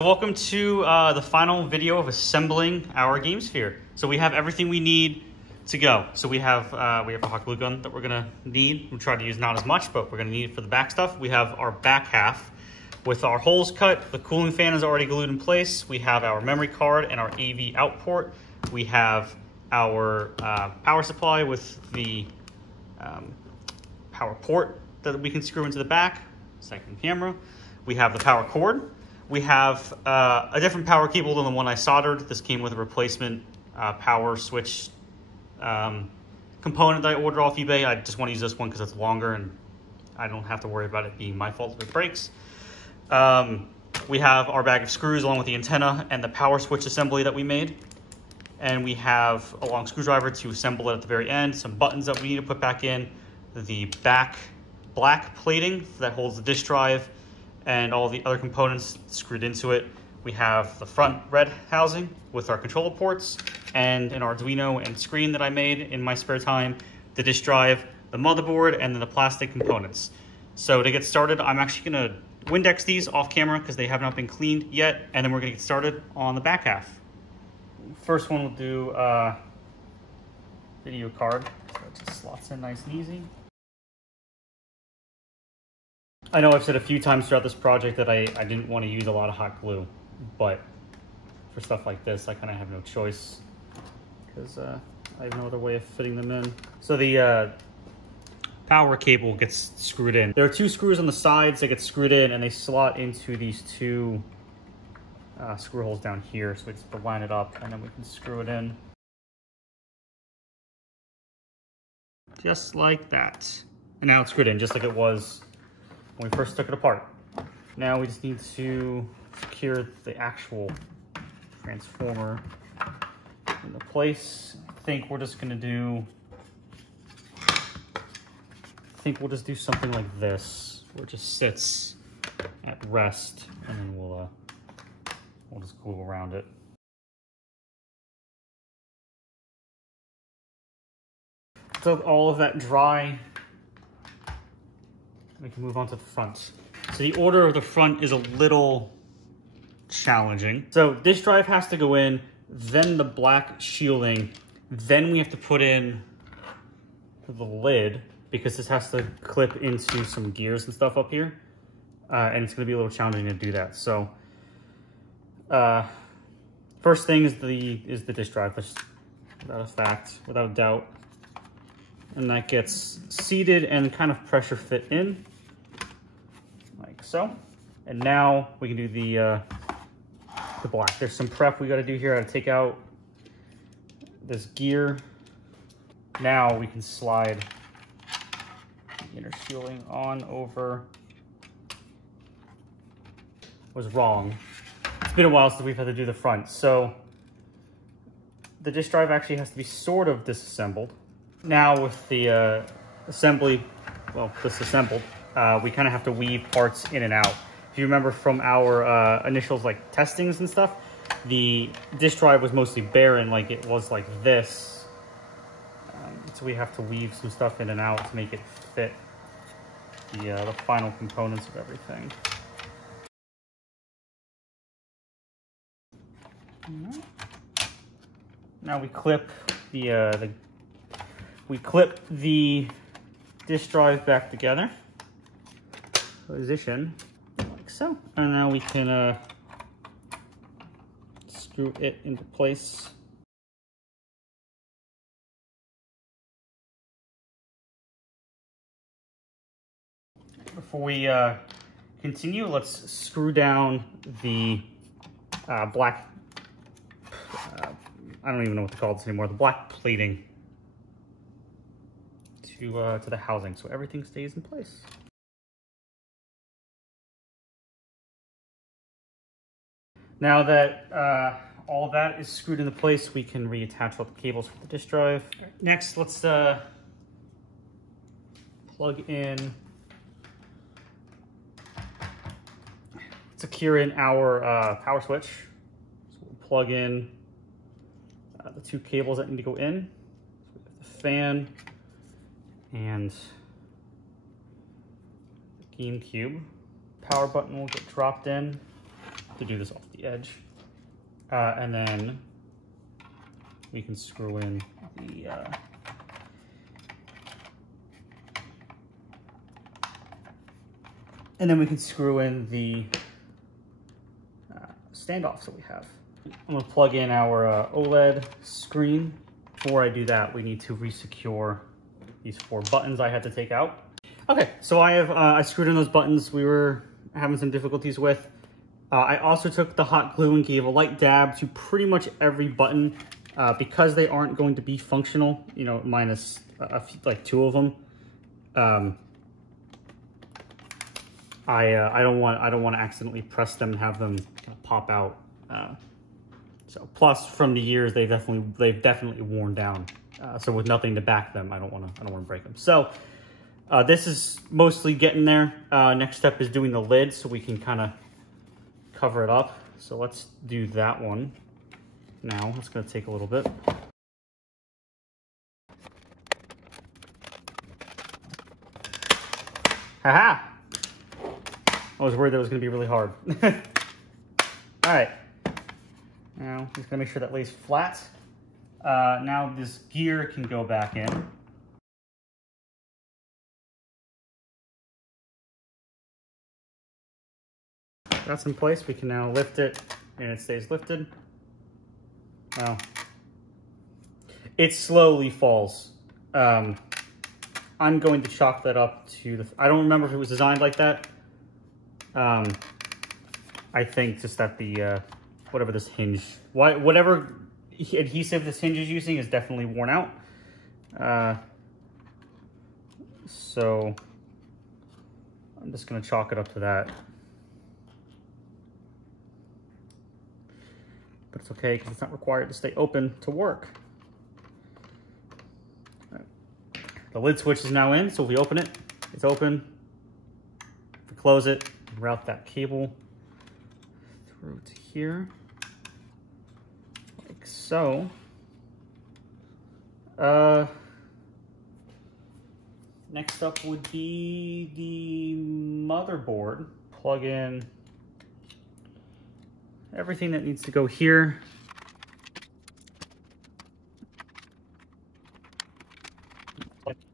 Welcome to the final video of assembling our Gamesphere. So we have everything we need to go. So we have a hot glue gun that we're gonna need. We try to use not as much, but we're gonna need it for the back stuff. We have our back half with our holes cut. The cooling fan is already glued in place. We have our memory card and our AV out port. We have our power supply with the power port that we can screw into the back, second camera. We have the power cord. We have a different power cable than the one I soldered. This came with a replacement power switch component that I ordered off eBay. I just want to use this one because it's longer and I don't have to worry about it being my fault if it breaks. We have our bag of screws along with the antenna and the power switch assembly that we made. And we have a long screwdriver to assemble it at the very end, some buttons that we need to put back in, the back black plating that holds the disk drive, and all the other components screwed into it. We have the front red housing with our controller ports and an Arduino and screen that I made in my spare time, the disk drive, the motherboard, and then the plastic components. So to get started, I'm actually gonna Windex these off camera because they have not been cleaned yet, and then we're gonna get started on the back half. First one we'll do video card, so it just slots in nice and easy. I know I've said a few times throughout this project that I didn't want to use a lot of hot glue, but for stuff like this, I kind of have no choice because I have no other way of fitting them in. So the power cable gets screwed in. There are two screws on the sides that get screwed in and they slot into these two screw holes down here. So we just line it up and then we can screw it in. Just like that. And now it's screwed in just like it was when we first took it apart. Now we just need to secure the actual transformer into place. I think we'll just do something like this, where it just sits at rest, and then we'll just glue around it. So all of that dry, we can move on to the front. So the order of the front is a little challenging. So disk drive has to go in, then the black shielding, then we have to put in the lid because this has to clip into some gears and stuff up here. And it's gonna be a little challenging to do that. So first thing is the disk drive, that's without a fact, without a doubt. And that gets seated and kind of pressure fit in, like so. And now we can do the black. There's some prep we got to do here. I got to take out this gear. Now we can slide the inner shielding on over. Was wrong. It's been a while since we've had to do the front. So the disk drive actually has to be sort of disassembled. Now with the assembly, well, disassembled, we kind of have to weave parts in and out. If you remember from our initial like testings and stuff, the disk drive was mostly barren, like it was like this. So we have to weave some stuff in and out to make it fit the final components of everything. Now we clip the disk drive back together, position like so, and now we can screw it into place. Before we continue, let's screw down the black, I don't even know what to call this anymore, the black plating to the housing, so everything stays in place. Now that all of that is screwed into place, we can reattach all the cables for the disk drive. Next, let's plug in, secure in our power switch. So we'll plug in the two cables that need to go in. So we have the fan and the GameCube. Power button will get dropped in. to do this off the edge. And then we can screw in the standoffs that we have. I'm gonna plug in our OLED screen. Before I do that, we need to resecure these 4 buttons I had to take out. Okay, so I screwed in those buttons we were having some difficulties with. I also took the hot glue and gave a light dab to pretty much every button because they aren't going to be functional, you know, minus like 2 of them. I don't want to accidentally press them and have them kind of pop out. So plus from the years they've definitely worn down. So with nothing to back them, I don't want to break them. So this is mostly getting there. Next step is doing the lid so we can kind of cover it up. So let's do that one now. It's going to take a little bit. Haha! I was worried that was going to be really hard. All right. Now, just going to make sure that lays flat. Now this gear can go back in. That's in place. We can now lift it and it stays lifted. Wow. It slowly falls. I'm going to chalk that up to the... I don't remember if it was designed like that. I think just that the... whatever this hinge... whatever adhesive this hinge is using is definitely worn out. So I'm just going to chalk it up to that. But it's okay because it's not required to stay open to work. Right. The lid switch is now in, so if we open it, it's open. If we close it, route that cable through to here, like so. Next up would be the motherboard. Plug in everything that needs to go here.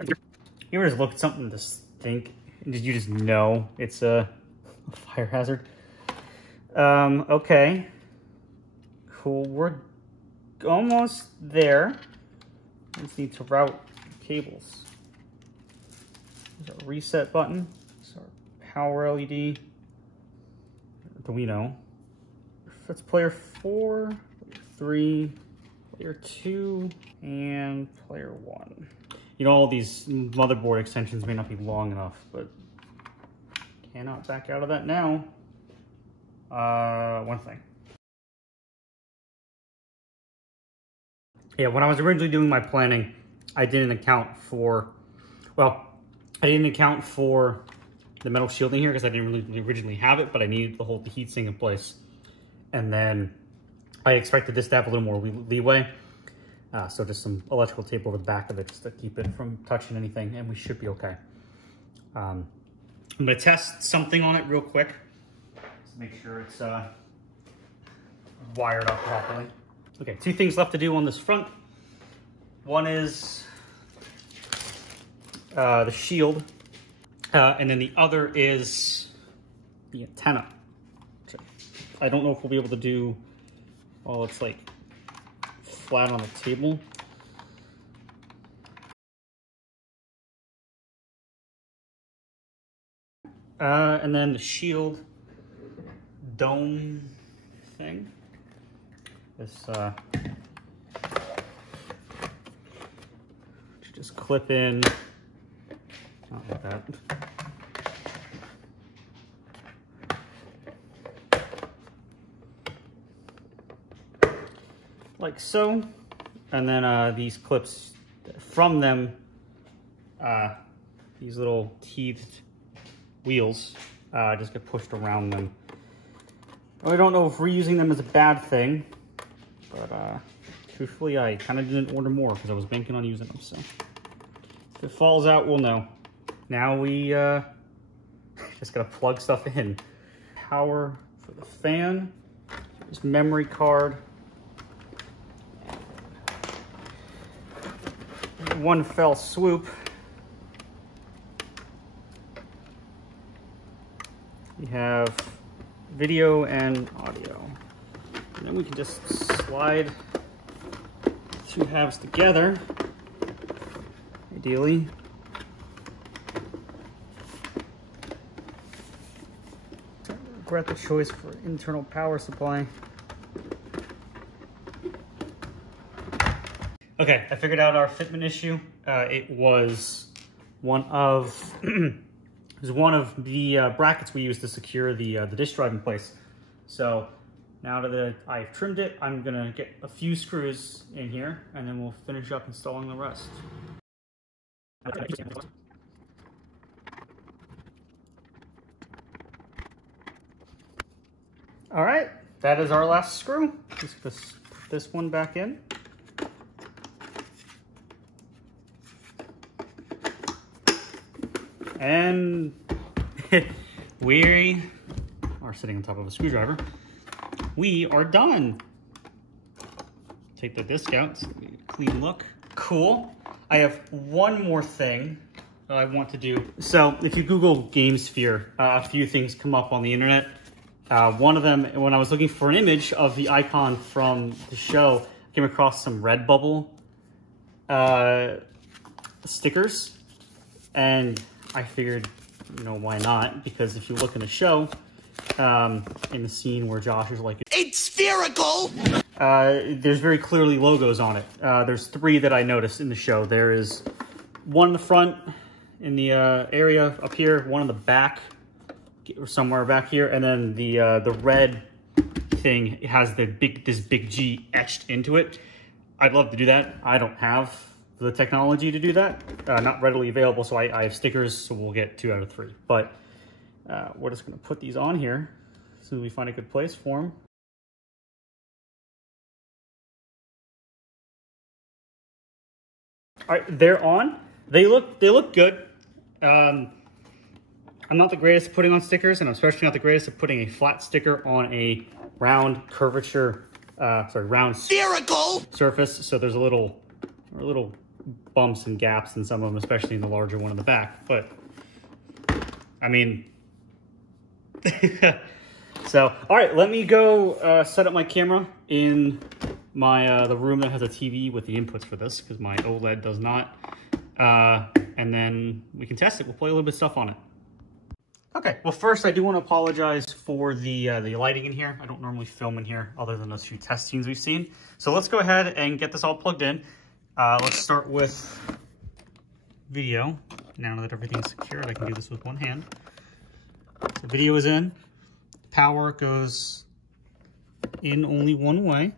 You ever just look at something to think? Did you just know it's a fire hazard? Okay. Cool, we're almost there. We just need to route cables. There's our reset button. There's our power LED. Arduino. That's player 4, player 3, player 2, and player 1. You know, all these motherboard extensions may not be long enough, but cannot back out of that now. One thing. Yeah, when I was originally doing my planning, I didn't account for, well, I didn't account for the metal shielding here because I didn't really originally have it, but I needed to hold the heatsink in place. And then I expected this to have a little more leeway. So just some electrical tape over the back of it just to keep it from touching anything, and we should be okay. I'm gonna test something on it real quick. Just make sure it's wired up properly. Okay, 2 things left to do on this front. One is the shield, and then the other is the antenna. I don't know if we'll be able to do, well, it's like flat on the table. And then the shield dome thing. This should just clip in, not like that. Like so, and then these clips from them, these little teethed wheels just get pushed around them. I don't know if reusing them is a bad thing, but truthfully I kind of didn't order more because I was banking on using them, so if it falls out, we'll know. Now we just gotta plug stuff in. Power for for the fan. There's memory card. One fell swoop. We have video and audio. And then we can just slide two halves together, ideally. Regret the choice for internal power supply. Okay, I figured out our fitment issue. It was one of the brackets we used to secure the disk drive in place. So now that I've trimmed it, I'm gonna get a few screws in here, and then we'll finish up installing the rest. All right, that is our last screw. Just put this one back in. And we are sitting on top of a screwdriver. We are done. Take the disc out, so we get a clean look. Cool. I have one more thing that I want to do. So if you Google Gamesphere, a few things come up on the internet. One of them, when I was looking for an image of the icon from the show, I came across some Redbubble stickers. And I figured, you know, why not? Because if you look in the show, in the scene where Josh is like, "It's spherical!" There's very clearly logos on it. There's three that I noticed in the show. There is one in the front, in the area up here, one in the back, or somewhere back here, and then the red thing has this big G etched into it. I'd love to do that. I don't have the technology to do that. Not readily available, so I have stickers, so we'll get 2 out of 3. But we're just gonna put these on here so we find a good place for them. All right, they're on. They look good. I'm not the greatest at putting on stickers, and I'm especially not the greatest at putting a flat sticker on a round round spherical surface. So there's a little bumps and gaps in some of them, especially in the larger one in the back. But I mean, so all right, let me go set up my camera in my the room that has a TV with the inputs for this, because my OLED does not. And then we can test it. We'll play a little bit of stuff on it. Okay, well, first I do want to apologize for the lighting in here. I don't normally film in here other than those few test scenes we've seen. So let's go ahead and get this all plugged in. Let's start with video. Now that everything's secured, I can do this with one hand. So video is in. Power goes in only one way.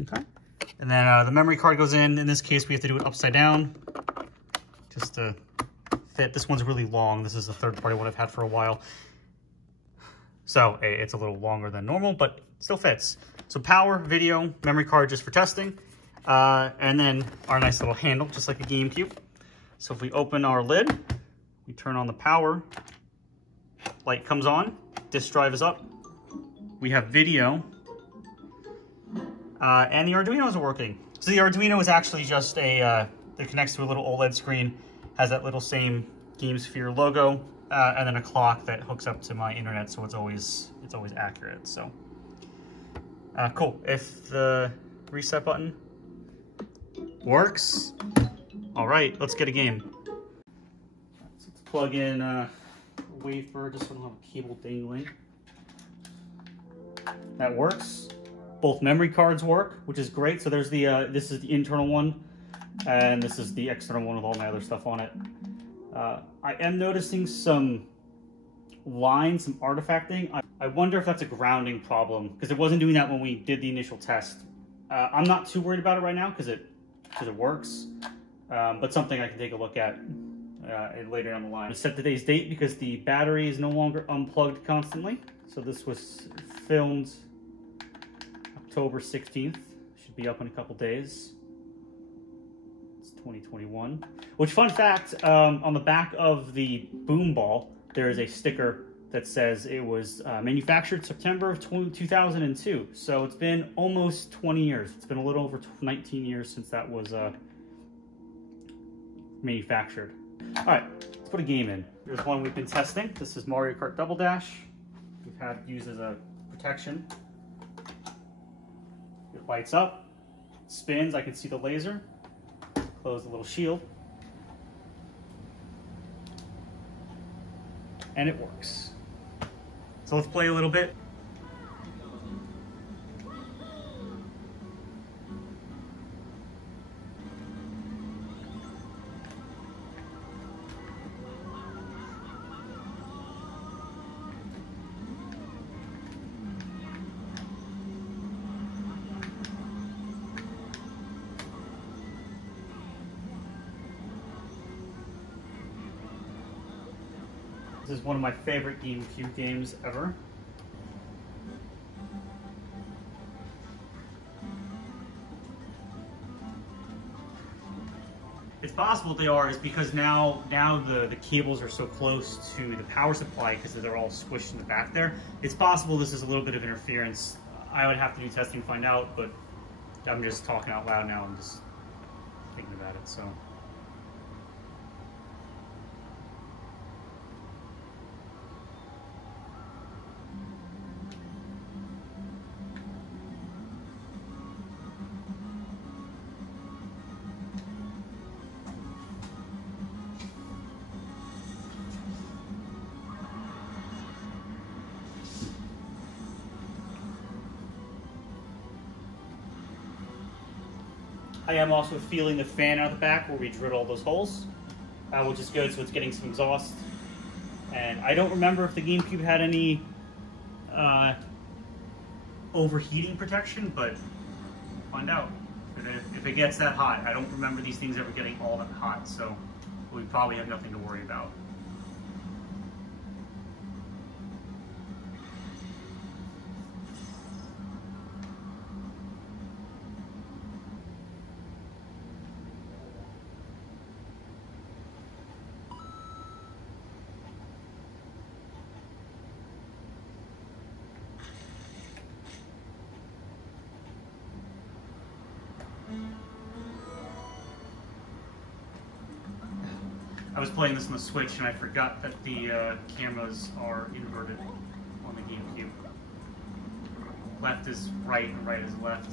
Okay. And then the memory card goes in. In this case, we have to do it upside down just to fit. This one's really long. This is a third-party one I've had for a while. So it's a little longer than normal, but still fits. So power, video, memory card just for testing. And then our nice little handle, just like a GameCube. So if we open our lid, we turn on the power, light comes on, disk drive is up. We have video. And the Arduinos are working. So the Arduino is actually just it connects to a little OLED screen, has that little same Gamesphere logo, and then a clock that hooks up to my internet, so it's always accurate. So cool. If the reset button works, all right, let's get a game. So let's plug in a wafer, just so I don't have a cable dangling. That works. Both memory cards work, which is great. So there's the, this is the internal one, and this is the external one with all my other stuff on it. I am noticing some lines, some artifacting. I wonder if that's a grounding problem, because it wasn't doing that when we did the initial test. I'm not too worried about it right now, because it works, but something I can take a look at later down the line. I set today's date because the battery is no longer unplugged constantly. So this was filmed October 16th, should be up in a couple days. It's 2021. Which, fun fact, on the back of the boom ball, there is a sticker that says it was manufactured September of 2002. So it's been almost 20 years. It's been a little over 19 years since that was manufactured. All right, let's put a game in. Here's one we've been testing. This is Mario Kart Double Dash. We've had it used as a protection. It lights up, spins, I can see the laser. Close the little shield. And it works. So let's play a little bit. This is one of my favorite GameCube games ever. It's possible they are, is because now the cables are so close to the power supply because they're all squished in the back there. It's possible this is a little bit of interference. I would have to do testing to find out, but I'm just talking out loud now. I'm just thinking about it, so. I am also feeling the fan out the back where we drilled all those holes, which is good, so it's getting some exhaust. And I don't remember if the GameCube had any overheating protection, but find out if it gets that hot. I don't remember these things ever getting all that hot, so we probably have nothing to worry about. I was playing this on the Switch and I forgot that the cameras are inverted on the GameCube. Left is right and right is left.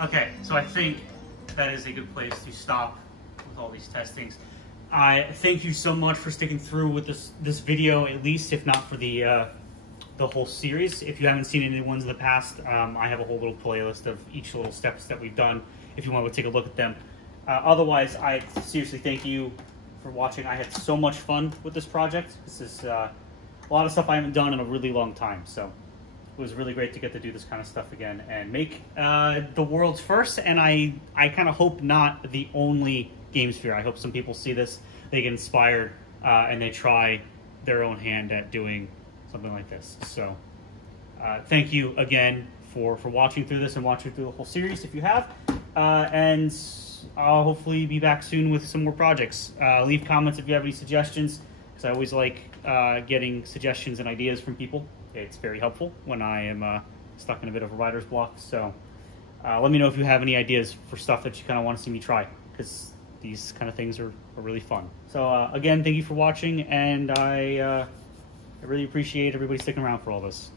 Okay, so I think that is a good place to stop with all these testings. I thank you so much for sticking through with this video, at least, if not for the whole series. If you haven't seen any ones in the past, I have a whole little playlist of each little steps that we've done, if you want to take a look at them. Otherwise, I seriously thank you for watching. I had so much fun with this project. This is a lot of stuff I haven't done in a really long time, so it was really great to get to do this kind of stuff again and make the world's first, and I kind of hope not the only Gamesphere. I hope some people see this, they get inspired, and they try their own hand at doing something like this. So thank you again for watching through this and watching through the whole series if you have. And I'll hopefully be back soon with some more projects. Leave comments if you have any suggestions, because I always like getting suggestions and ideas from people. It's very helpful when I am stuck in a bit of a writer's block. So let me know if you have any ideas for stuff that you kind of want to see me try, because these kind of things are really fun. So again, thank you for watching, and I really appreciate everybody sticking around for all this.